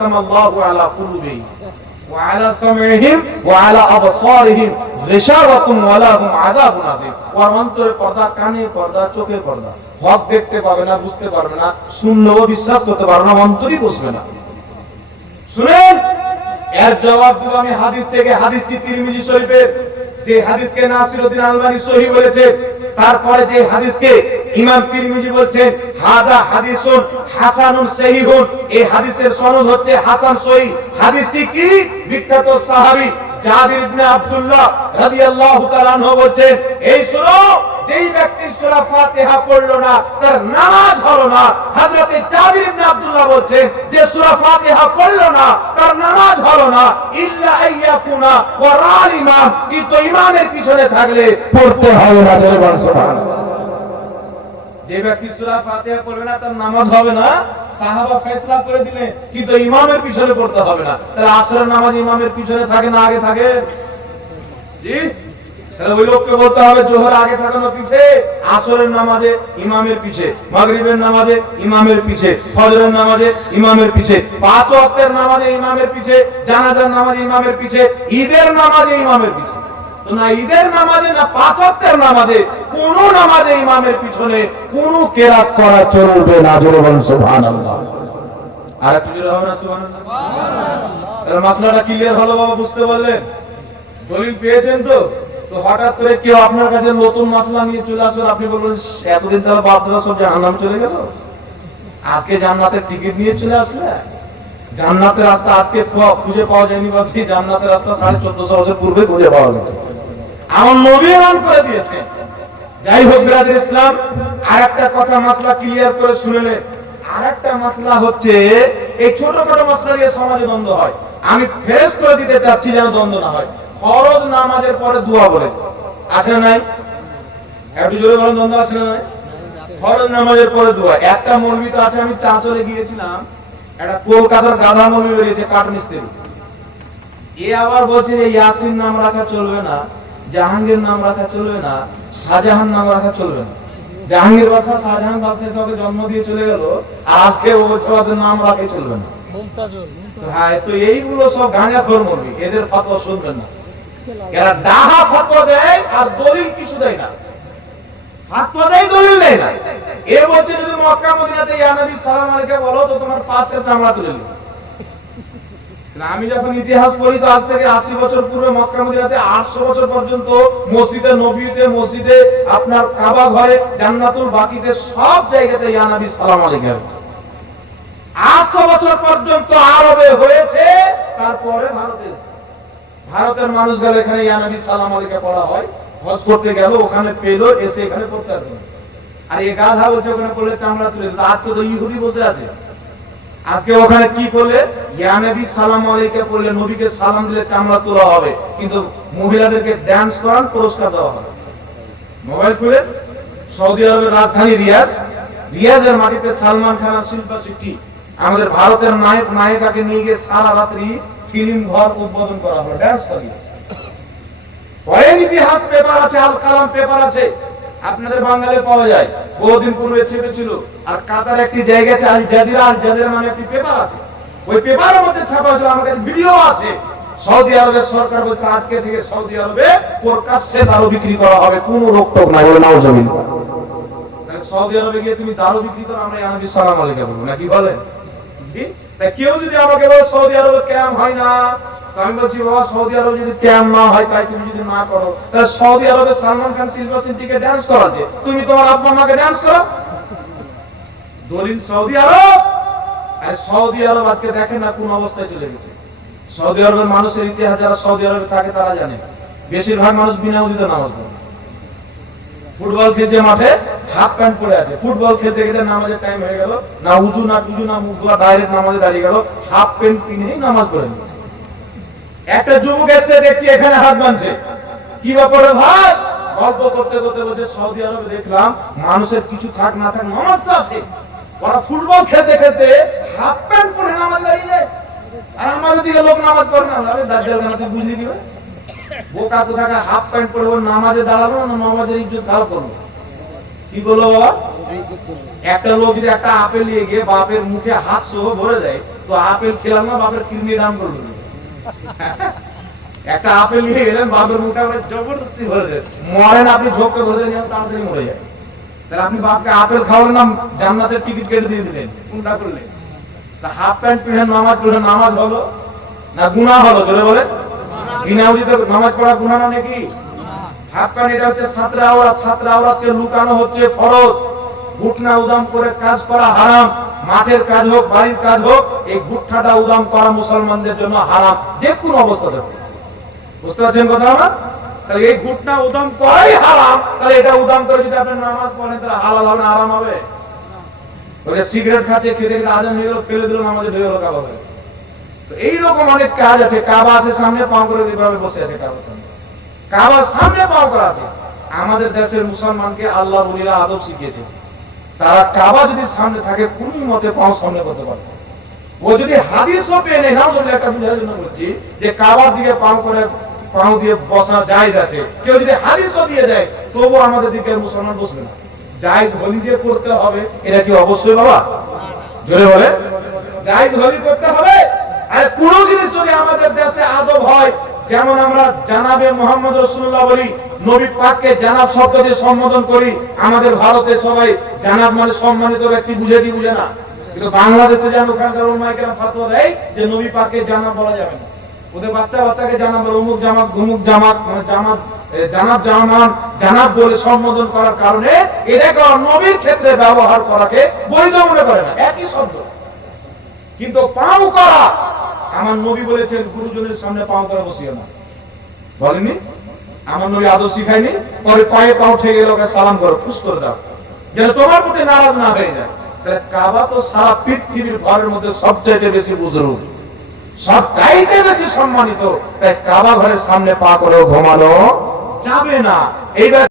আল্লাহু আলা কুলুবিহিম ওয়া আলা সামঈহিম ওয়া আলা আবসারিহিম গিশাওয়াতুন ওয়া লাহুম আযাবুন আযীম। ওর অন্তরে পর্দা, কানে পর্দা, চোখে পর্দা, হক দেখতে পাবে না, বুঝতে পারবে না, শুনলেও বিশ্বাস করতে পারবে না, অন্তরই বসবে না। শুনেন, এর জবাব দিব আমি হাদিস থেকে। হাদিসটি তিরমিজি শরীফের, যে হাদিসকে নাসিরউদ্দিন আলবানী সহিহ বলেছে, তারপরে যে হাদিসকে ইমাম তিরমিজি বলছেন হাদা হাদিসুন হাসানুন সহিহুন, এই হাদিসের সনদ হচ্ছে হাসান সহিহ। হাদিসটি কি? বিখ্যাত সাহাবী জাবির ইবনে আব্দুল্লাহ রাদিয়াল্লাহু তাআলা আনহু বলেন, এই শুনো, যেই ব্যক্তি সূরা ফাতিহা পড়লো না তার নামাজ হলো না। হযরতে জাবির ইবনে আব্দুল্লাহ বলেন যে সূরা ফাতিহা পড়লো না তার নামাজ হলো না, ইল্লা আইয়াকুনা ওয়ারাল ইমাম, কিন্তু ইমামের পিছনে থাকলে পড়তে হবে না। জয় সুবহানাল্লাহ। যে ব্যক্তি সূরা ফাতিহা পড়বে না তার নামাজ হবে না, সাহাবা ফয়সালা করে দিলে, কিন্তু ইমামের পিছনে পড়তে হবে না। তাহলে আসরের নামাজ ইমামের পিছনে থাকে না আগে থাকে? জি, তাহলে ওই লোককে বলতে হবে জোহর আগে থাকে না পিছে, আসরের নামাজে ইমামের পিছে, মাগরিবের নামাজে ইমামের পিছে, ফজরের নামাজে ইমামের পিছে, পাঁচ ওয়াক্তের নামাজে ইমামের পিছে, জানাজার নামাজে ইমামের পিছে, ঈদের নামাজে ইমামের পিছে। তো না ঈদের নামাজে না পাঁচ ওয়াক্তের নামাজে, কোন নামাজে ইমামের পিছনে কোন কেরাত করা চলবে না। জোরে বলুন সুবহানাল্লাহ। আর একটু জোরে হবে না সুবহানাল্লাহ? তাহলে মাসলাটা ক্লিয়ার হলো বাবা, বুঝতে পারলেন? দলিল পেয়েছেন তো? তো হঠাৎ করে কেউ আপনার কাছে নতুন মাসলা নিয়ে চলে আসবে, আপনি বলবেন এতদিন তাহলে বাপদাদা সব জাহান্নামে চলে গেল, আজকে জান্নাতের টিকিট নিয়ে চলে আসলে। জান্নাতের রাস্তা আজকে খুঁজে পাওয়া যায়নি, বাকি জান্নাতের রাস্তা 1450 বছর পূর্বে খুঁজে পাওয়া গেছে, আমার নবী এলান করে দিয়েছেন। যাই হোক বিরাদর ইসলাম, আরেকটা কথা মাসলা ক্লিয়ার করে শুনেলে। আরেকটা মাসলা হচ্ছে, এই ছোটখাটো মাসলা নিয়ে সমাজে দ্বন্দ্ব হয়, আমি ফেরেজ করে দিতে চাচ্ছি যেন দ্বন্দ্ব না হয়। ফরজ নামাজের পরে দোয়া বলে, আছে না নাই? একটু জোরে বলেন, দ্বন্দ্ব আছে না নাই? ফরজ নামাজের পরে দোয়া। একটা মৌলবি তো আছে, আমি চাঁচলে গিয়েছিলাম, একটা কলকাতার গাধা মৌলবি বেরিয়েছে, কাঠ মিস্ত্রি। এ আবার বলছে যে ইয়াসিন নাম রাখা চলবে না, জাহাঙ্গীর নাম রাখা চলবে না, শাহজাহান নাম রাখা চলবে না। জাহাঙ্গীর বাদশা শাহজাহান বাদশা হিসেবে জন্ম দিয়ে চলে গেল, আর আজকে ও বলছে ওদের নাম রাখে চলবে না। হ্যাঁ, তো এইগুলো সব গাঁজাখোর মৌলবি, এদের ফতোয়া শুনবেন না। এরা ডাহা ফতোয়া দেয় আর দলিল কিছু দেয় না, ফতোয়া দেয় দলিল দেয় না। এ বলছে যদি মক্কা মদিনাতে ইয়া নবী সালাম আলাইকে বলো তো তোমার পাঁচের চামড়া তুলে নেব। আমি যখন ইতিহাস পড়ি তো আজ থেকে 80 বছর পূর্বে মক্কা মদিনাতে 800 বছর পর্যন্ত মসজিদে নববীতে, মসজিদে আপনার কাবা ঘরে, জান্নাতুল বাকিতে সব জায়গাতে ইয়া নবী সালাম আলাইকে 800 বছর পর্যন্ত আরবে হয়েছে। তারপরে ভারতে এসেছে, ভারতের মানুষ গেল এখানে ইয়া নবী সালাম আলাইকে পড়া হয়, হজ করতে গেল, ওখানে পেলো, এসে এখানে পড়তে আসবে। আর এই গাধা বলছে ওখানে পড়লে চামড়া তুলে দিত। আজকে তো ইহুদি বসে আছে, আজকে ওখানে কি করলে ইয়া নবী সালাম আলাইকে পড়লে, নবীকে সালাম দিলে চামড়া তোলা হবে, কিন্তু মহিলাদেরকে ডান্স করান পুরস্কার দেওয়া হবে। মোবাইল খুলে সৌদি আরবের রাজধানী রিয়াজ, রিয়াজের মাটিতে সালমান খান আর শিল্পা শেট্টি আমাদের ভারতের নায়ক নায়িকাকে নিয়ে গিয়ে সারা রাত্রি ফিল্ম ঘর উদ্বোধন করা হলো, ডান্স করিয়ে। ফরেন ইতিহাস পেপার আছে, আল কালাম পেপার আছে, আপনাদের বাঙালি পাওয়া যায়, বহুদিন পূর্বে ছেপেছিল। আর কাতার একটি জায়গা আছে আল জাজিরা, আল জাজিরা নামে একটি পেপার আছে, ওই পেপারের মধ্যে ছাপা হয়েছিল, আমার কাছে ভিডিও আছে। সৌদি আরবের সরকার বলছে আজকে থেকে সৌদি আরবে প্রকাশ্যে দারু বিক্রি করা হবে, কোনো রোকটোক নাই, বলে নাউজুবিল্লাহ। তাহলে সৌদি আরবে গিয়ে তুমি দারু বিক্রি করো, আমরা ইয়া নবী সালাম আলাইকে বলবো না, কি বলেন? জি, তাই কেউ যদি আমাকে বলে সৌদি আরবে ক্যাম্প হয় না, আমি বলছি বাবা সৌদি আরবে যদি ক্যাম্প না হয়, তাই তুমি যদি না করো, তাহলে সৌদি আরবে সালমান খান শিল্পা শেট্টিকে ডান্স করাচ্ছে, তুমি তোমার আব্বা মাকে ডান্স করো। দলিল সৌদি আরব। আর সৌদি আরব আজকে দেখেন না কোন অবস্থায় চলে গেছে। সৌদি আরবের মানুষের ইতিহাস যারা সৌদি আরবে থাকে তারা জানে, বেশিরভাগ মানুষ বিনা উযুতে নামাজ পড়ে। ফুটবল খেলছে মাঠে, হাফ প্যান্ট পরে আছে, ফুটবল খেলতে খেলতে নামাজের টাইম হয়ে গেল, না উযু না টুজু না মুখগুলা, ডাইরেক্ট নামাজে দাঁড়িয়ে গেল, হাফ প্যান্ট পিনেই নামাজ পড়ে। একটা যুবক এসে দেখছি এখানে হাত বাঁধছে, কি ব্যাপারে ভাই? গল্প করতে করতে বলছে সৌদি আরবে দেখলাম মানুষের কিছু থাক না থাক নামাজ তো আছে, ওরা ফুটবল খেলতে খেলতে হাফ প্যান্ট পরে নামাজ দাঁড়িয়ে যায়, আর আমাদের দিকে লোক নামাজ পড়ে না। দাজ্জাল কেন তুই বুঝলি কি? বোকা কোথাকা, হাফ প্যান্ট পরে ওর নামাজে দাঁড়ালো না, নামাজের ইজ্জত খারাপ করলো। কি বলবো বাবা? একটা লোক যদি একটা আপেল নিয়ে গিয়ে বাপের মুখে হাত সহ ভরে দেয়, তো তো আপেল খেলাম না, বাপের কিডনি দাম করলো। একটা আপেল নিয়ে গেলেন, বাপের মুখটা করে জবরদস্তি ভরে দেন, মরেন আপনি ঝোঁককে ভরে দেন, তাড়াতাড়ি মরে যায়। তাহলে আপনি বাপকে আপেল খাওয়ালেন না, জান্নাতের টিকিট কেটে দিয়ে দিলেন, কোনটা করলেন? হাফ প্যান্ট পিনে নামাজ পড়ে নামাজ হলো না গুনাহ হলো? জোরে বলেন। বিনা উজিতে নামাজ পড়া গুনাহ না নাকি? হাফ প্যান্ট এটা হচ্ছে সাতরা আওরাত, সাতরা আওরাতকে লুকানো হচ্ছে ফরজ। ঘুটনা উদাম করে কাজ করা হারাম, মাঠের কাজ হোক বাড়ির কাজ হোক, এই ঘুটনাটা উদাম করা মুসলমানদের জন্য হারাম, যে কোনো অবস্থাতে। বুঝতে পারছেন কথা না? তাহলে এই ঘুটনা উদাম করাই হারাম, তাহলে এটা উদাম করে যদি আপনি নামাজ পড়েন তাহলে হালাল হবে না হারাম হবে? ওই যে সিগারেট খাচ্ছে, খেতে খেতে আজান হয়ে গেল, ফেলে দিল, নামাজে ঢুকে গেল কাবা ঘরে। তো এইরকম অনেক কাজ আছে। কাবা আছে সামনে, পাও করে এইভাবে বসে আছে কাবার সামনে, কাবার সামনে পাও করা আছে। আমাদের দেশের মুসলমানকে আল্লাহর ওলিরা আদব শিখিয়েছে, তারা কাবা যদি সামনে থাকে কোন মতে পাও সামনে করতে পারবে। ও যদি হাদিসও পেয়ে নেয়, নাও যদি একটা বুঝার জন্য বলছি যে কাবার দিকে পাও করে পাও দিয়ে বসা জায়েজ আছে, কেউ যদি হাদিসও দিয়ে দেয় তবু আমাদের দিকে মুসলমান বসবে না। জায়েজ হলি দিয়ে করতে হবে, এটা কি অবশ্যই বাবা? জোরে বলে। জায়েজ হলি করতে হবে। আর কোন জিনিস যদি আমাদের দেশে আদব হয়, যেমন আমরা জানাবে মুহাম্মদ রাসূলুল্লাহ বলি, নবী পাককে জানাব শব্দ দিয়ে সম্বোধন করি, আমাদের ভারতে সবাই জানাব মানে সম্মানিত ব্যক্তি বুঝে কি বুঝে না? কিন্তু বাংলাদেশে যেন ওখানকার উলামায়ে কেরাম ফতোয়া দেয় যে নবী পাককে জানাব বলা যাবে না। ওদের বাচ্চাকে জানাব বলে, অমুক জামাত ঘুমুক জামাত, মানে জামাত জানাব জামান জানাব বলে সম্বোধন করার কারণে এটাকে নবীর ক্ষেত্রে ব্যবহার করাকে বৈধ মনে করে না, একই শব্দ। কিন্তু পাও করা, আমার নবী বলেছেন গুরুজনের সামনে পাও করা বসিও না, বলেননি? আমার নবী আদব শিখায়নি? পরে পায়ে পাও ঠেকে গেলে ওকে সালাম করো, খুশ করে দাও, যেন তোমার প্রতি নারাজ না হয়ে যায়। তাহলে কাবা তো সারা পৃথিবীর ঘরের মধ্যে সবচাইতে বেশি বুজুর্গ, সবচাইতে বেশি সম্মানিত, তাই কাবা ঘরের সামনে পা করে ঘুমানো যাবে না। এইবার